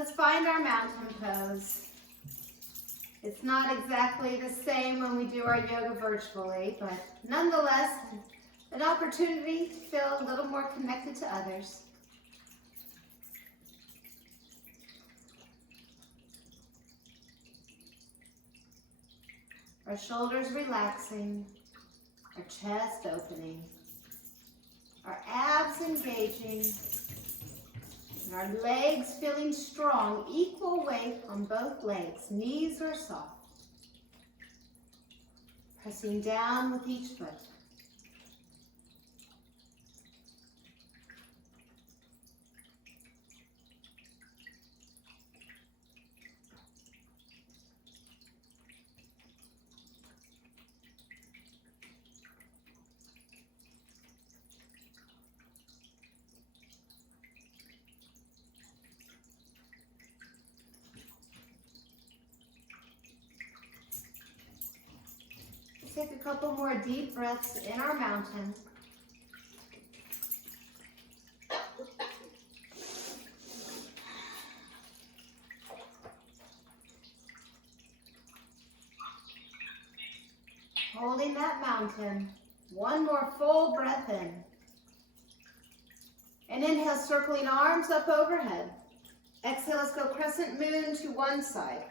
Let's find our mountain pose. It's not exactly the same when we do our yoga virtually, but nonetheless, an opportunity to feel a little more connected to others. Our shoulders relaxing, our chest opening, our abs engaging, and our legs feeling strong, equal weight on both legs. Knees are soft. Pressing down with each foot. Take a couple more deep breaths in our mountain. Holding that mountain. One more full breath in. And inhale, circling arms up overhead. Exhale, let's go crescent moon to one side.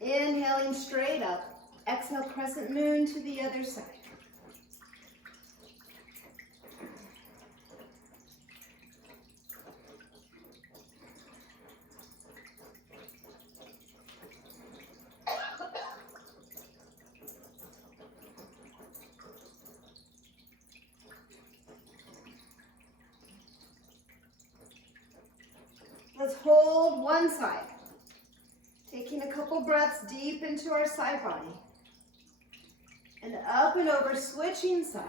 Inhaling straight up. Exhale, crescent moon to the other side. Let's hold one side. Taking a couple breaths deep into our side body. And up and over, switching sides.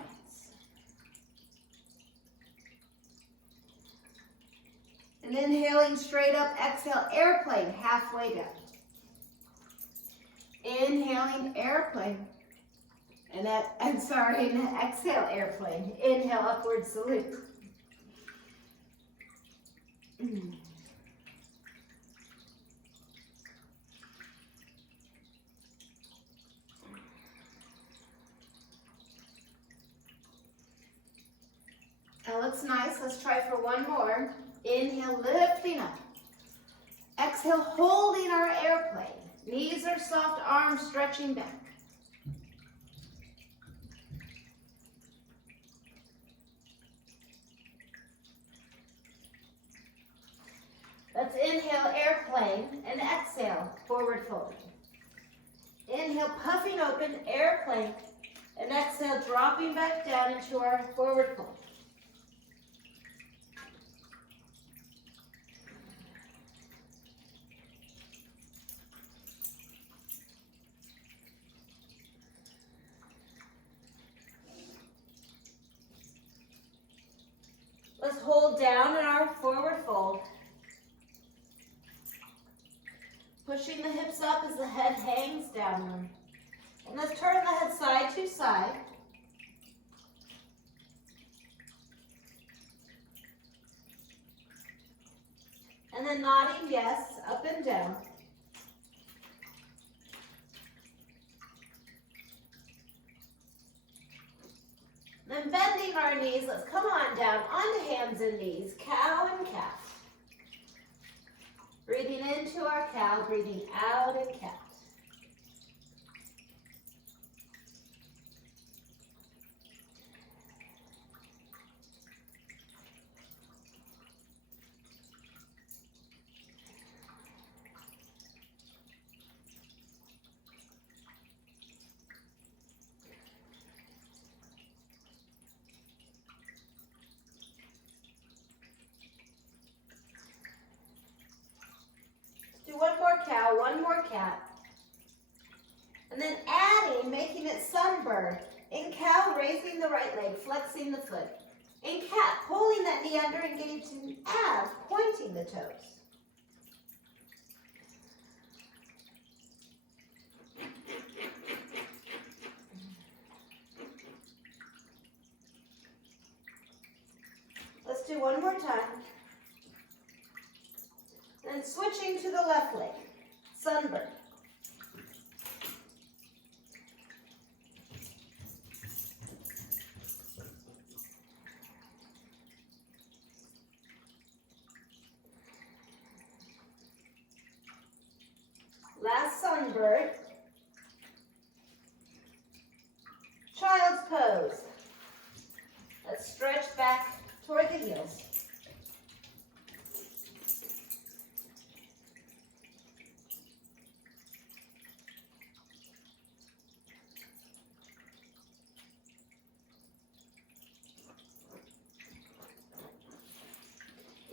And inhaling straight up, exhale, airplane, halfway down. Inhaling, airplane. And exhale, airplane. Inhale, upward salute. That looks nice. Let's try for one more. Inhale, lifting up. Exhale, holding our airplane. Knees are soft, arms stretching back. Let's inhale, airplane, and exhale, forward fold. Inhale, puffing open, airplane, and exhale, dropping back down into our forward fold. Let's hold down in our forward fold. Pushing the hips up as the head hangs downward. And let's turn the head side to side. And then nodding yes, up and down. Then bending our knees, let's come on down onto hands and knees, cow and cat. Breathing into our cow, breathing out in cat. One more cow, one more cat. And then adding, making it sunbird. In cow, raising the right leg, flexing the foot. In cat, pulling that knee under, engaging abs, pointing the toes. Let's do one more time. And switching to the left leg, sunbird. Last sunbird. Child's pose. Let's stretch back toward the heels.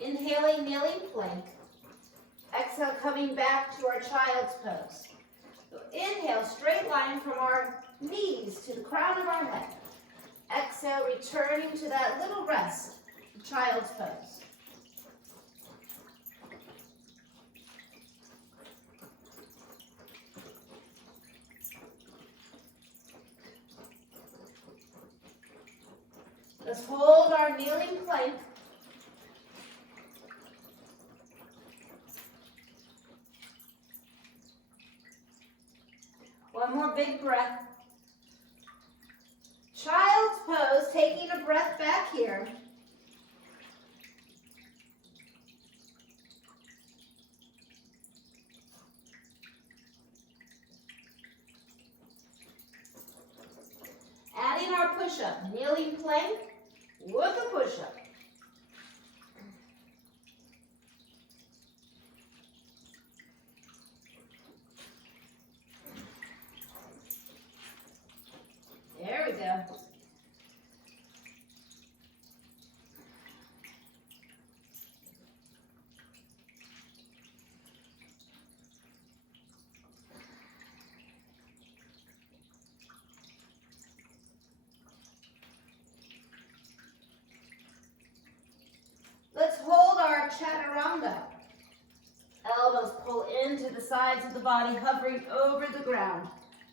Inhaling, kneeling plank. Exhale, coming back to our child's pose. So inhale, straight line from our knees to the crown of our head. Exhale, returning to that little rest, child's pose. Let's hold our kneeling plank. One more big breath. Child's pose, taking a breath back here. Adding our push-up, kneeling plank with a push-up. There we go. Let's hold our chaturanga. Elbows pull into the sides of the body, hovering over the ground.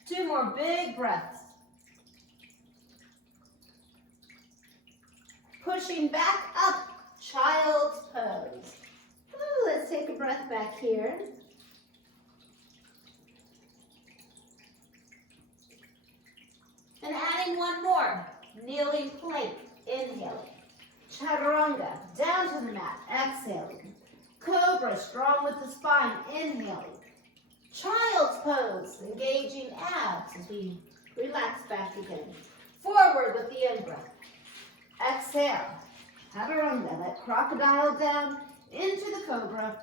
2 more big breaths. Pushing back up, child's pose. Ooh, let's take a breath back here. And adding one more, kneeling plank, inhaling. Chaturanga, down to the mat, exhaling. Cobra, strong with the spine, inhaling. Child's pose, engaging abs as we relax back again. Forward with the in-breath. Exhale, chaturanga, that crocodile down into the cobra.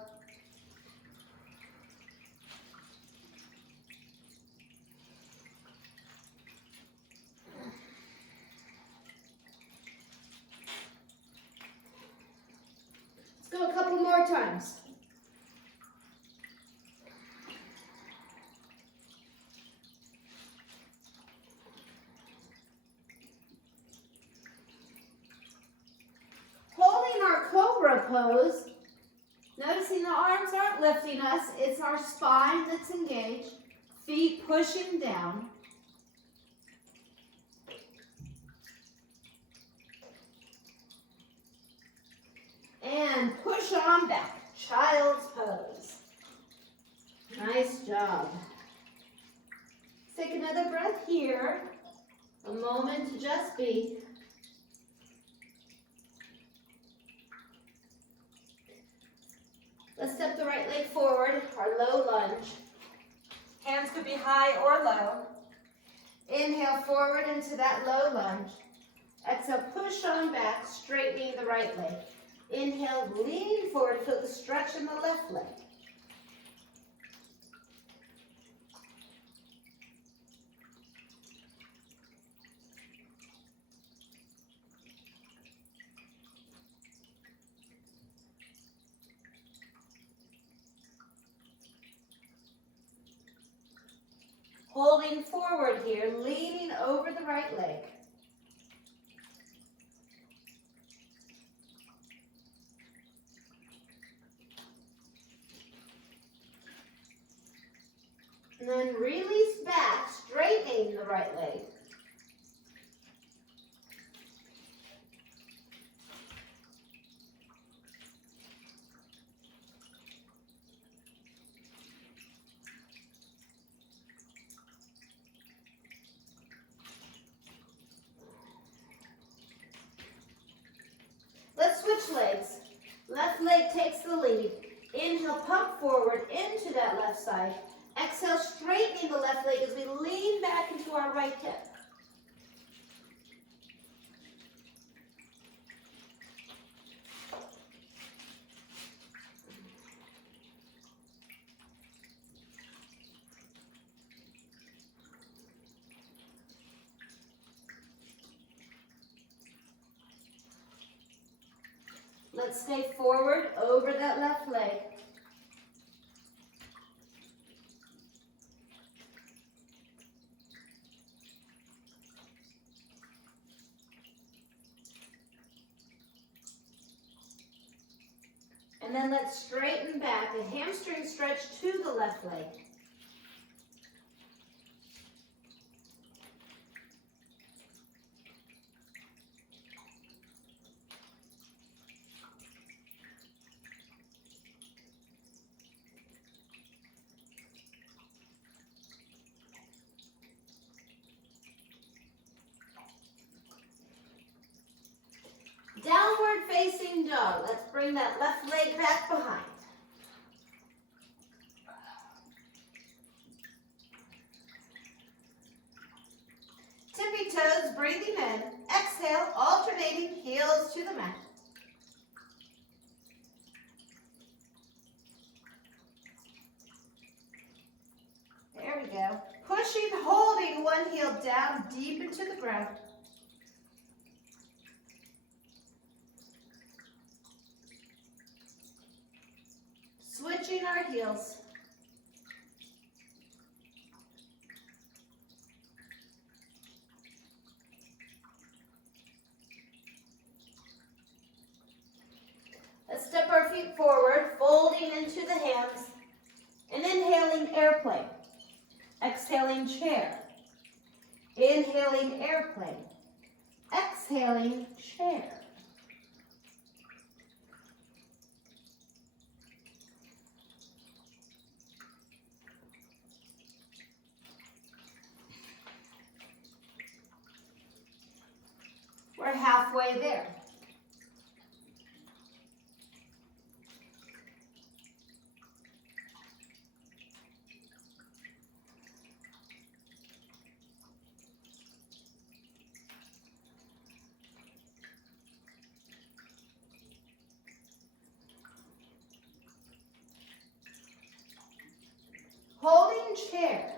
Let's go a couple more times. Cobra pose. Noticing the arms aren't lifting us, it's our spine that's engaged, feet pushing down. And push on back, child's pose. Nice job. Let's take another breath here. A moment to just be. Let's step the right leg forward, our low lunge. Hands could be high or low. Inhale forward into that low lunge. Exhale, push on back, straightening the right leg. Inhale, lean forward, feel the stretch in the left leg. Holding forward here, leaning over the right leg. And then release back, straightening the right leg. leg takes the lead. Inhale, pump forward into that left side. Exhale, straightening the left leg as we lean back into our right hip. Let's stay forward over that left leg. And then let's straighten back, a hamstring stretch to the left leg. Downward facing dog. Let's bring that left leg back behind. Tippy toes, breathing in. Exhale, alternating heels to the mat. There we go. Pushing, holding one heel down deep into the ground. Switching our heels. Let's step our feet forward, folding into the hands, and inhaling airplane. Exhaling chair. Inhaling airplane. Exhaling chair. We're halfway there. Holding chair.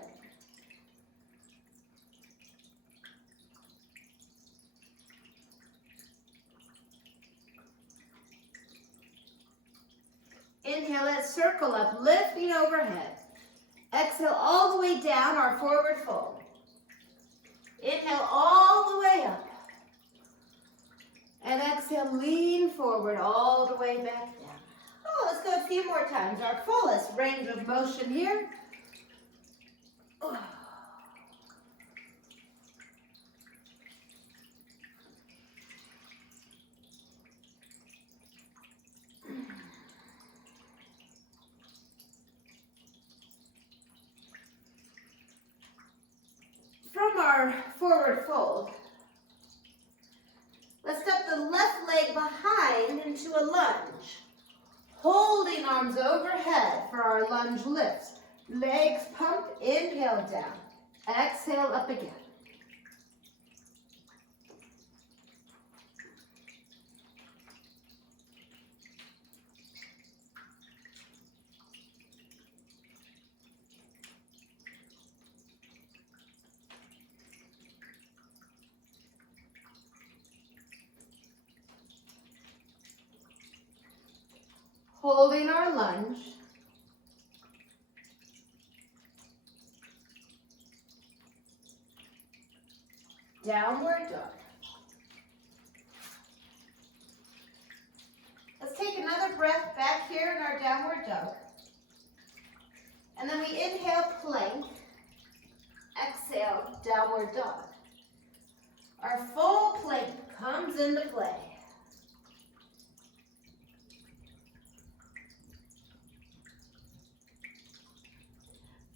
Inhale, let's circle up, lifting overhead. Exhale all the way down, our forward fold. Inhale all the way up. And exhale, lean forward all the way back down. Oh, let's go a few more times. Our fullest range of motion here. Oh. From our forward fold, let's step the left leg behind into a lunge. Holding arms overhead for our lunge lifts. Legs pump, inhale down. Exhale up again. Holding our lunge. Downward dog. Let's take another breath back here in our downward dog. And then we inhale, plank. Exhale, downward dog. Our full plank comes into play.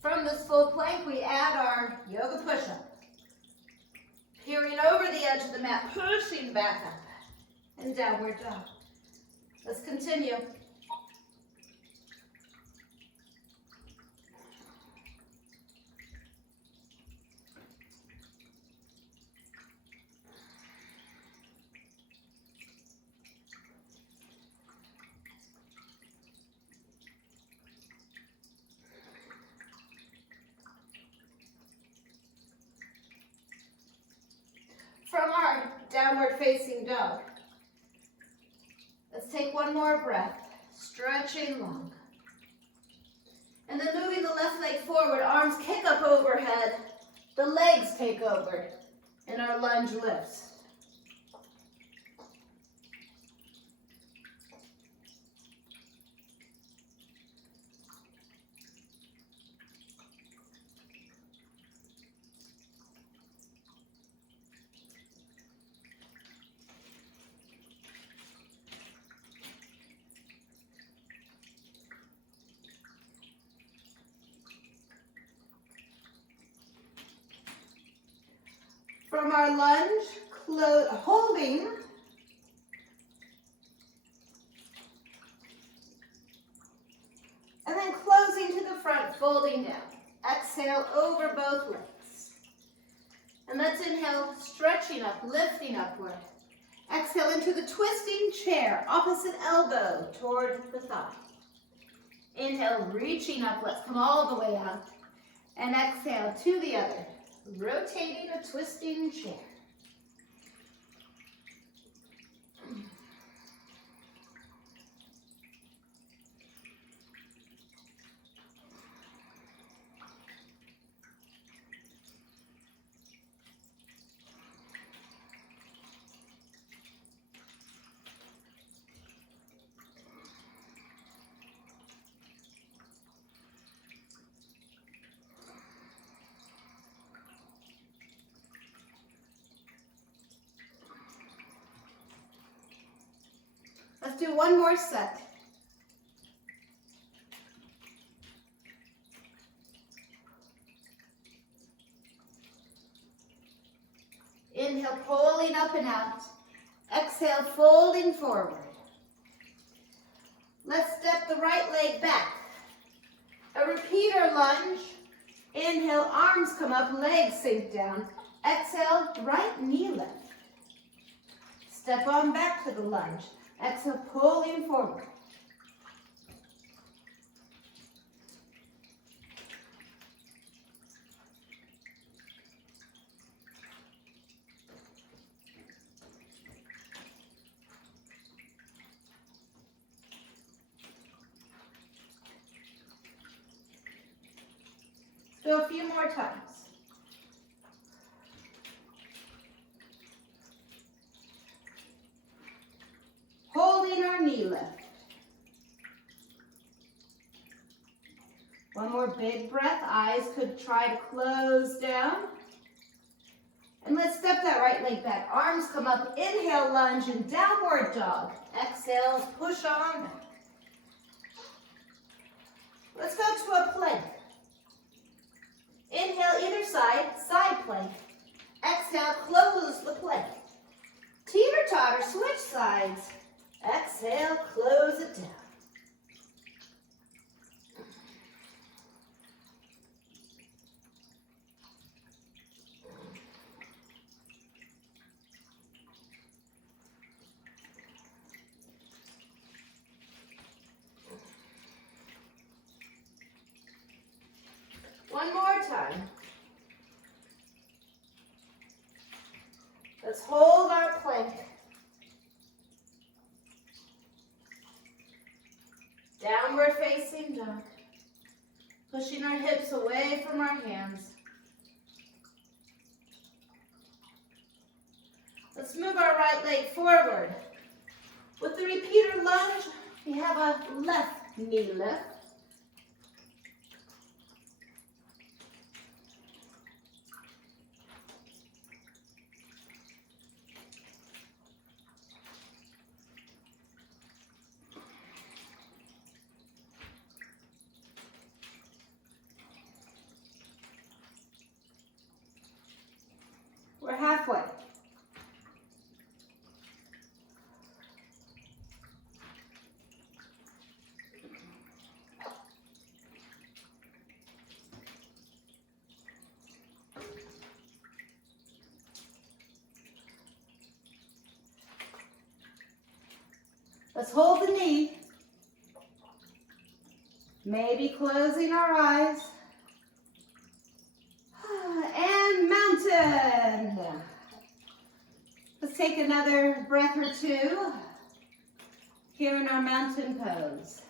From this full plank, we add our yoga push-up. Peering over the edge of the mat, pushing back up, and downward dog. Let's continue. facing dog. Let's take one more breath, stretching long. And then moving the left leg forward, arms kick up overhead, the legs take over, and our lunge lifts. From our lunge, holding, and then closing to the front, folding down. Exhale over both legs. And let's inhale, stretching up, lifting upward. Exhale into the twisting chair, opposite elbow toward the thigh. Inhale, reaching up, let's come all the way out. And exhale to the other. Rotating a twisting chair. Let's do one more set. Inhale, pulling up and out. Exhale, folding forward. Let's step the right leg back. A repeater lunge. Inhale, arms come up, legs sink down. Exhale, right knee lift. Step on back to the lunge. Exhale, pulling forward. Do a few more times. Holding our knee lift. One more big breath. Eyes could try to close down. And let's step that right leg back. Arms come up. Inhale, lunge, and downward dog. Exhale, push on back. Let's go to a plank. Inhale, either side, side plank. Exhale, close the plank. Teeter-totter, switch sides. Exhale, close it down. One more time. Let's hold our plank. Downward facing dog. Pushing our hips away from our hands. Let's move our right leg forward. With the repeater lunge, we have a left knee lift. We're halfway. Let's hold the knee. Maybe closing our eyes. And mountain. Let's take another breath or two here in our mountain pose.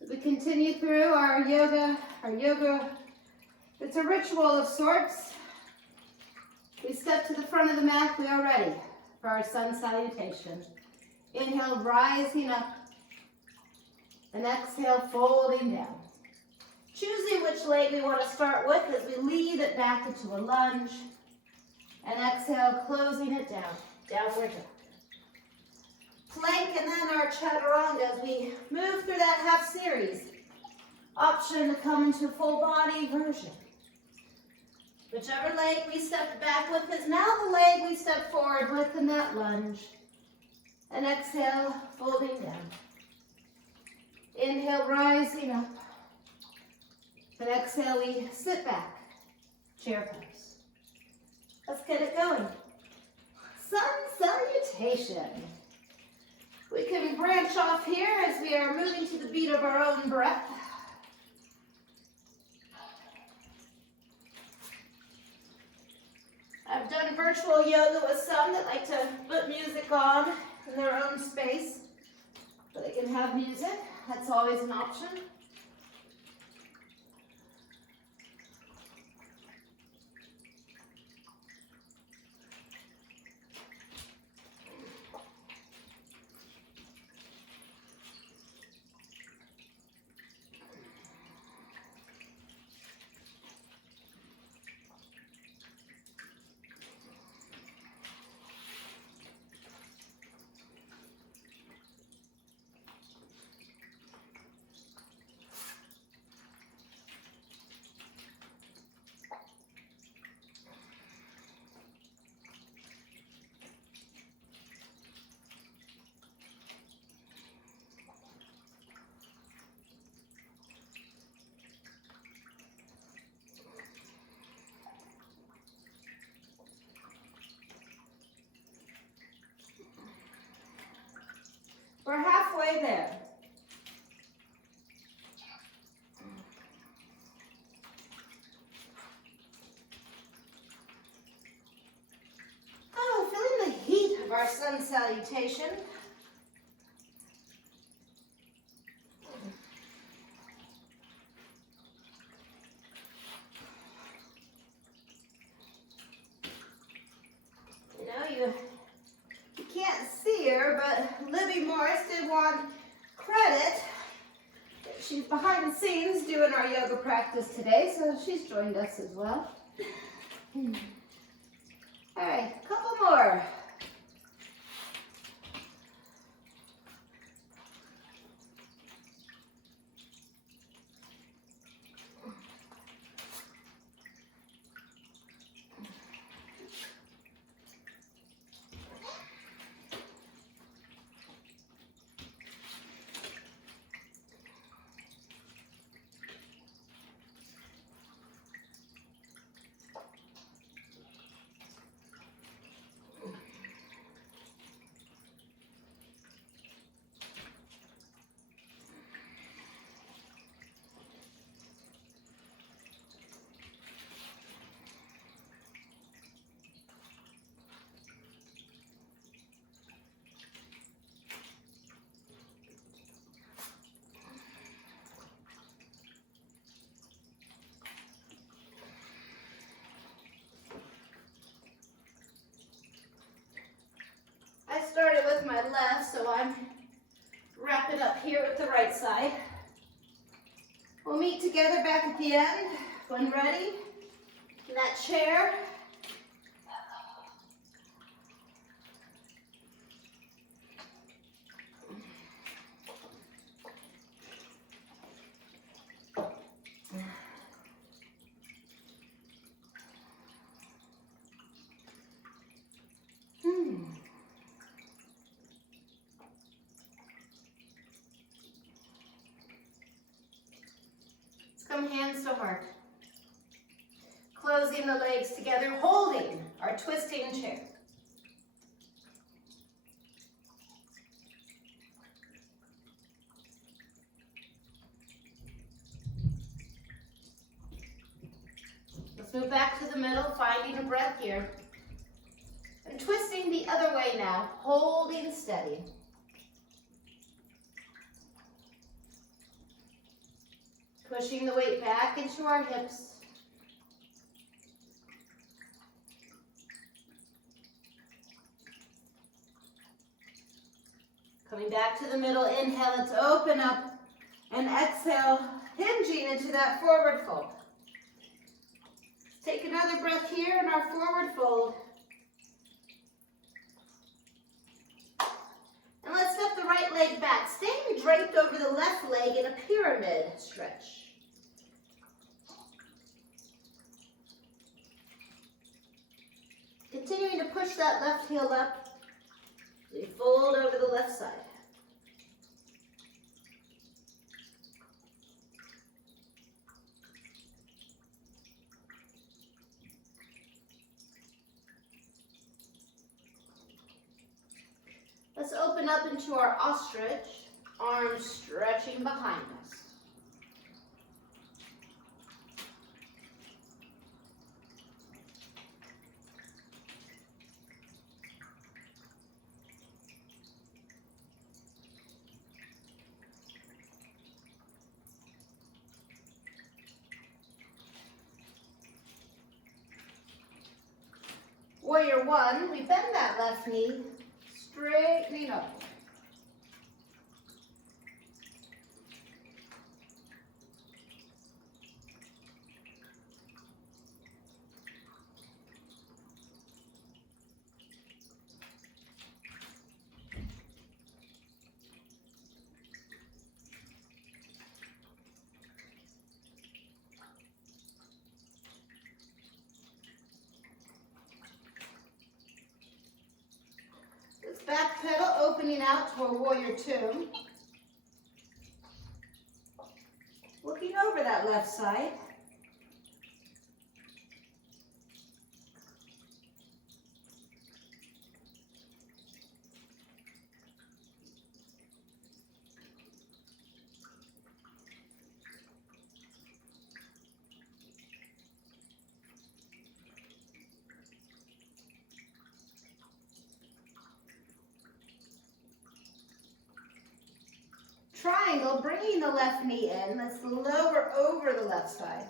As we continue through our yoga, it's a ritual of sorts. We step to the front of the mat, we are ready for our sun salutation. Inhale, rising up, and exhale, folding down. Choosing which leg we want to start with as we lead it back into a lunge, and exhale, closing it down, downward dog. Plank and then our chaturanga as we move through that half series. Option to come into full body version. Whichever leg we step back with is now the leg we step forward with in that lunge. And exhale, folding down. Inhale, rising up. And exhale, we sit back, chair pose. Let's get it going. Sun salutation. We can branch off here as we are moving to the beat of our own breath. I've done virtual yoga with some that like to put music on in their own space, so they can have music. That's always an option. We're halfway there. Oh, feeling the heat of our sun salutation. You can't see her, but Libby Morris did want credit. She's behind the scenes doing our yoga practice today, so she's joined us as well. All right, a couple more. I started with my left, so I'm wrapping up here with the right side. We'll meet together back at the end when ready in that chair. Come hands to heart. Closing the legs together, holding our twisting chair. move back to the middle, finding a breath here. And twisting the other way now, holding steady. Pushing the weight back into our hips. Coming back to the middle, inhale, let's open up. And exhale, hinging into that forward fold. Take another breath here in our forward fold. And let's step the right leg back, staying draped over the left leg in a pyramid stretch. Continuing to push that left heel up, as we fold over the left side. Let's open up into our ostrich, arms stretching behind us. Warrior one, we bend that left knee, straightening up. Back pedal opening out to a warrior two. Looking over that left side. Triangle, bringing the left knee in. Let's lower over the left side.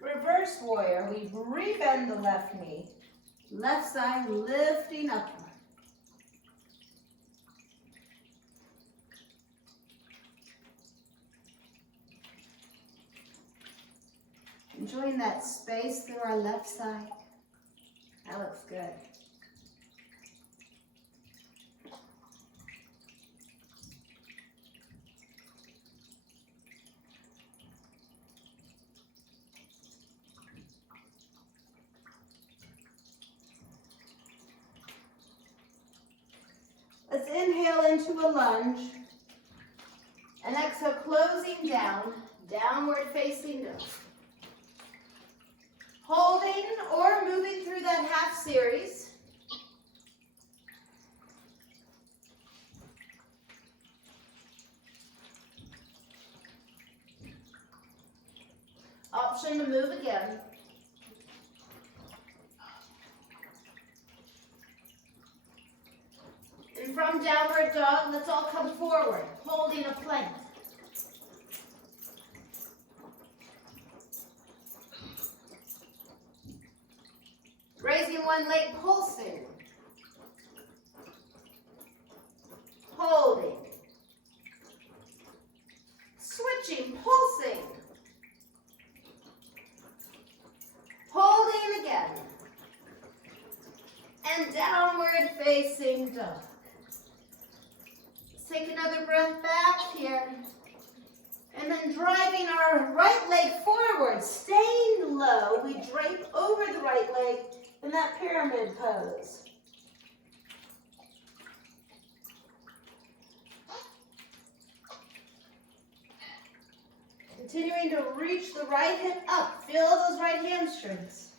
Reverse warrior, we rebend the left knee, left side lifting upward. Enjoying that space through our left side. That looks good. Let's inhale into a lunge and exhale, closing down, downward facing dog. Holding or moving through that half series. Option to move again. And from downward dog, let's all come forward, holding a plank. Raising one leg, pulsing. Holding. Switching, pulsing. Holding again. And downward facing dog. Let's take another breath back here. And then driving our right leg forward, staying low, we drape over the right leg in that pyramid pose. Continuing to reach the right hip up. Feel those right hamstrings.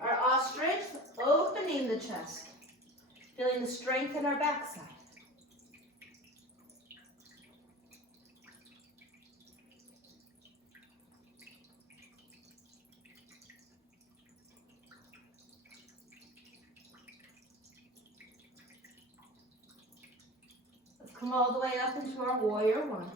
Our ostrich, opening the chest. Feeling the strength in our backside. Come all the way up into our warrior one.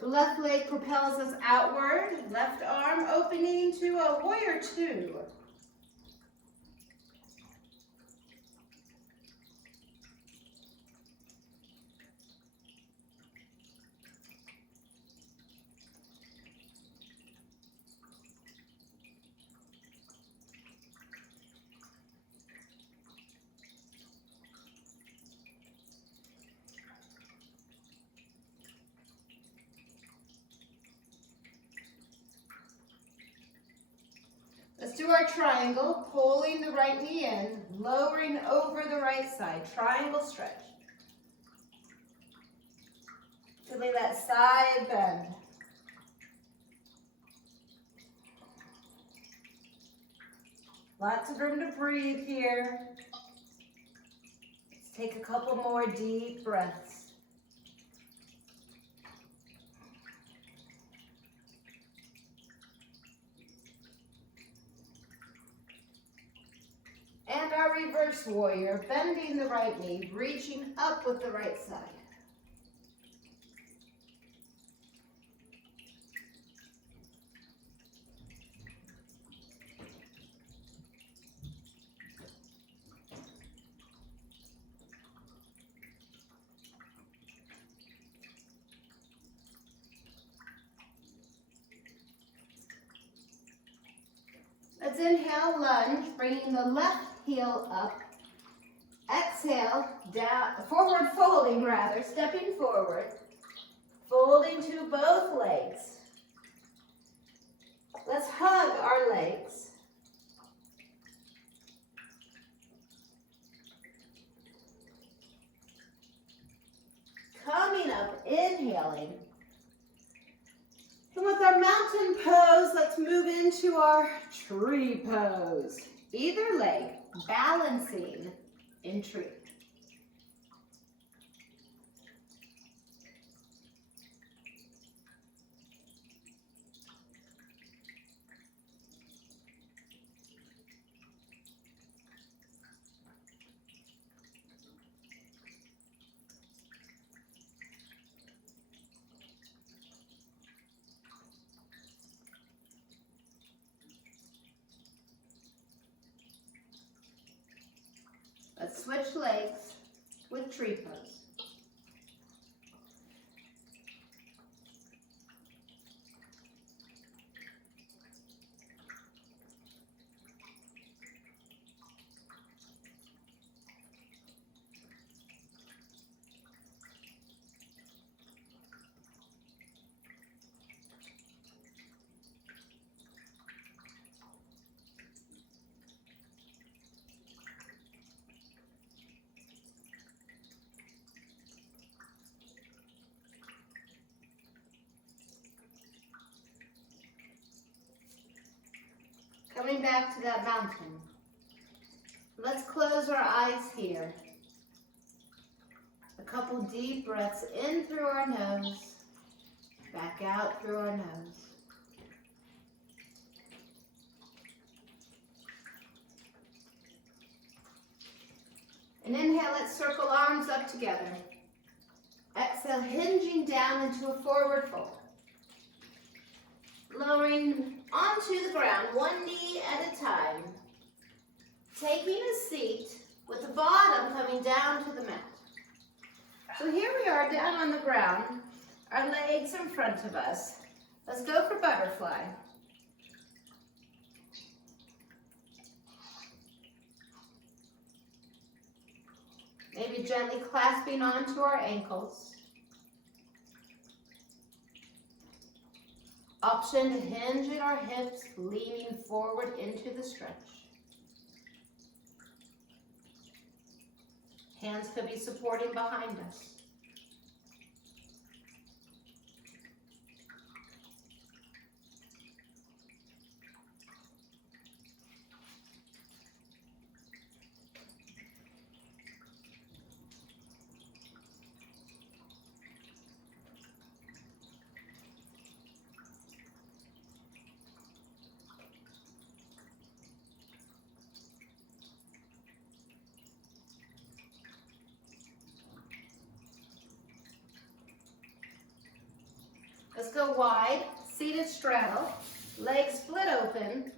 The left leg propels us outward, left arm opening to a warrior two. Let's do our triangle, pulling the right knee in, lowering over the right side, triangle stretch. Feeling that side bend. Lots of room to breathe here. Let's take a couple more deep breaths. And our reverse warrior, bending the right knee, reaching up with the right side. Let's inhale, lunge, bringing the left heel up. Exhale, down, forward folding rather, stepping forward. Folding to both legs. Let's hug our legs. Coming up, inhaling. And with our mountain pose, let's move into our tree pose. Either leg balancing in tree. Let's switch legs with tree pose. Coming back to that mountain. Let's close our eyes here. A couple deep breaths in through our nose, back out through our nose. And inhale, let's circle arms up together. Exhale, hinging down into a forward fold. Lowering onto the ground, one knee at a time. Taking a seat with the bottom coming down to the mat. So here we are down on the ground, our legs in front of us. Let's go for butterfly. Maybe gently clasping onto our ankles. Option to hinge at our hips, leaning forward into the stretch. Hands could be supporting behind us. Let's go wide, seated straddle, legs split open,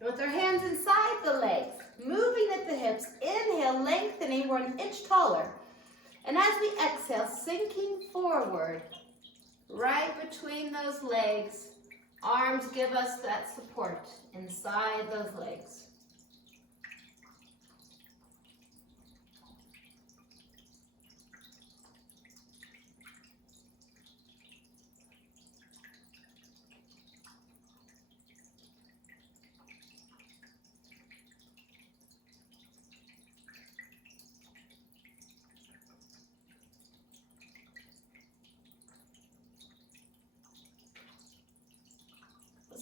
and with our hands inside the legs, moving at the hips, inhale, lengthening, we're an inch taller. And as we exhale, sinking forward, right between those legs, arms give us that support inside those legs.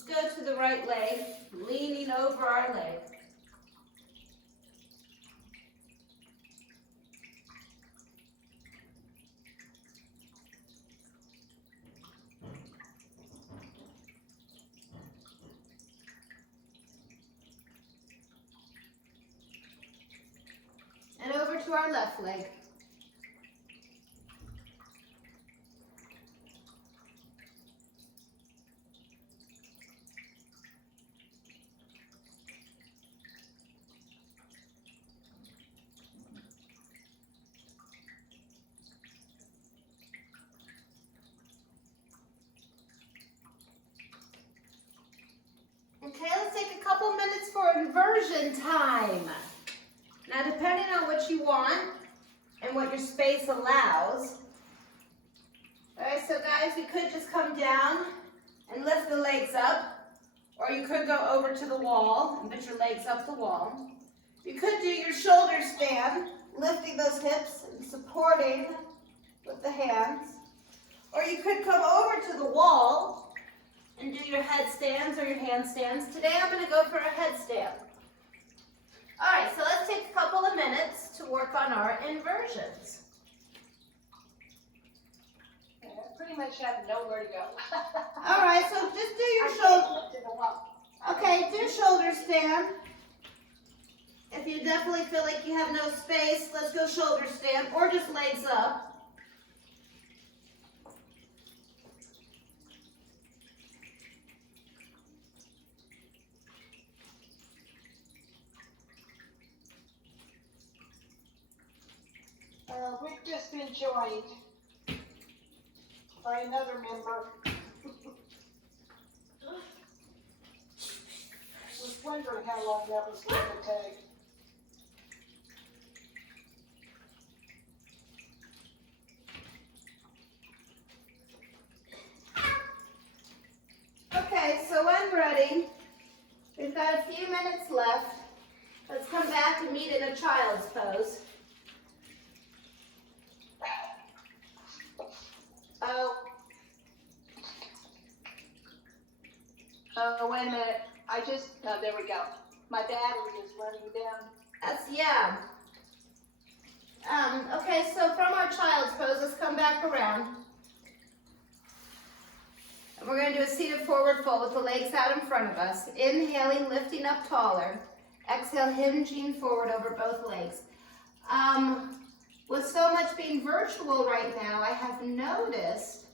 Let's go to the right leg, leaning over our leg. And over to our left leg. Okay, let's take a couple minutes for inversion time. Now, depending on what you want and what your space allows. All right, so guys, you could just come down and lift the legs up, or you could go over to the wall and put your legs up the wall. You could do your shoulder stand, lifting those hips and supporting with the hands. Or you could come over to the wall and do your headstands or your handstands. Today I'm going to go for a headstand. All right, so let's take a couple of minutes to work on our inversions. I pretty much have nowhere to go. All right, so just do your shoulder. Okay, do shoulder stand. If you definitely feel like you have no space, let's go shoulder stand or just legs up. We've just been joined by another member. Was wondering how long that was going to take. Okay, so when ready, we've got a few minutes left. Let's come back and meet in a child's pose. Oh, wait a minute. There we go. My battery is running down. Yeah. Okay, so from our child's pose, let's come back around. And we're going to do a seated forward fold with the legs out in front of us. Inhaling, lifting up taller. Exhale, hinging forward over both legs. With so much being virtual right now, I have noticed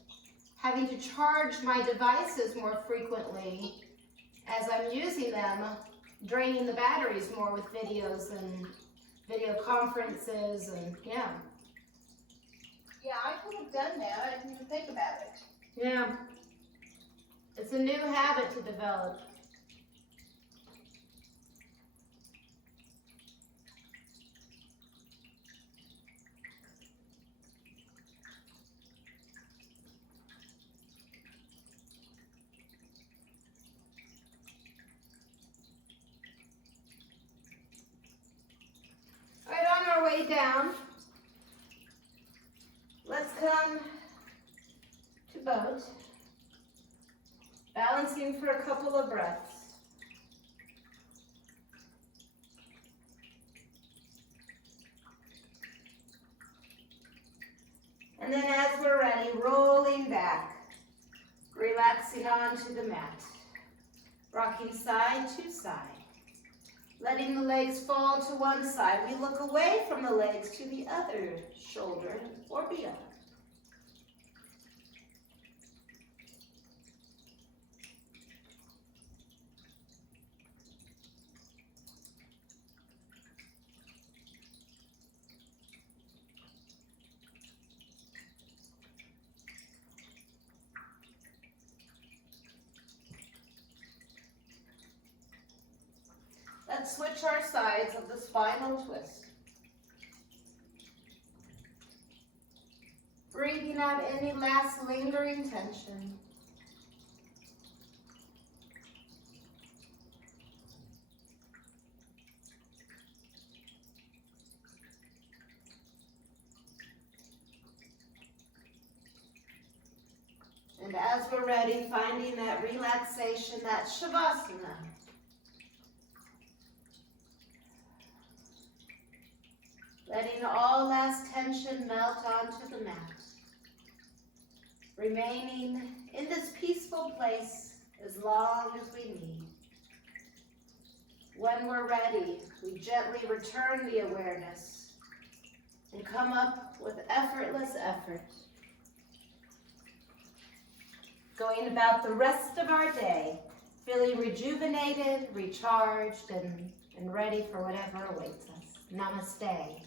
having to charge my devices more frequently as I'm using them, draining the batteries more with videos and video conferences and yeah. Yeah, I could have done that. I didn't even think about it. Yeah. It's a new habit to develop. All right, on our way down, let's come to boat, balancing for a couple of breaths. And then as we're ready, rolling back, relaxing onto the mat, rocking side to side, letting the legs fall to one side. We look away from the legs to the other shoulder or beyond. Let's switch our sides of the spinal twist. Breathing out any last lingering tension. And as we're ready, finding that relaxation, that Shavasana. Letting all last tension melt onto the mat. Remaining in this peaceful place as long as we need. When we're ready, we gently return the awareness and come up with effortless effort. Going about the rest of our day, feeling rejuvenated, recharged, and ready for whatever awaits us. Namaste.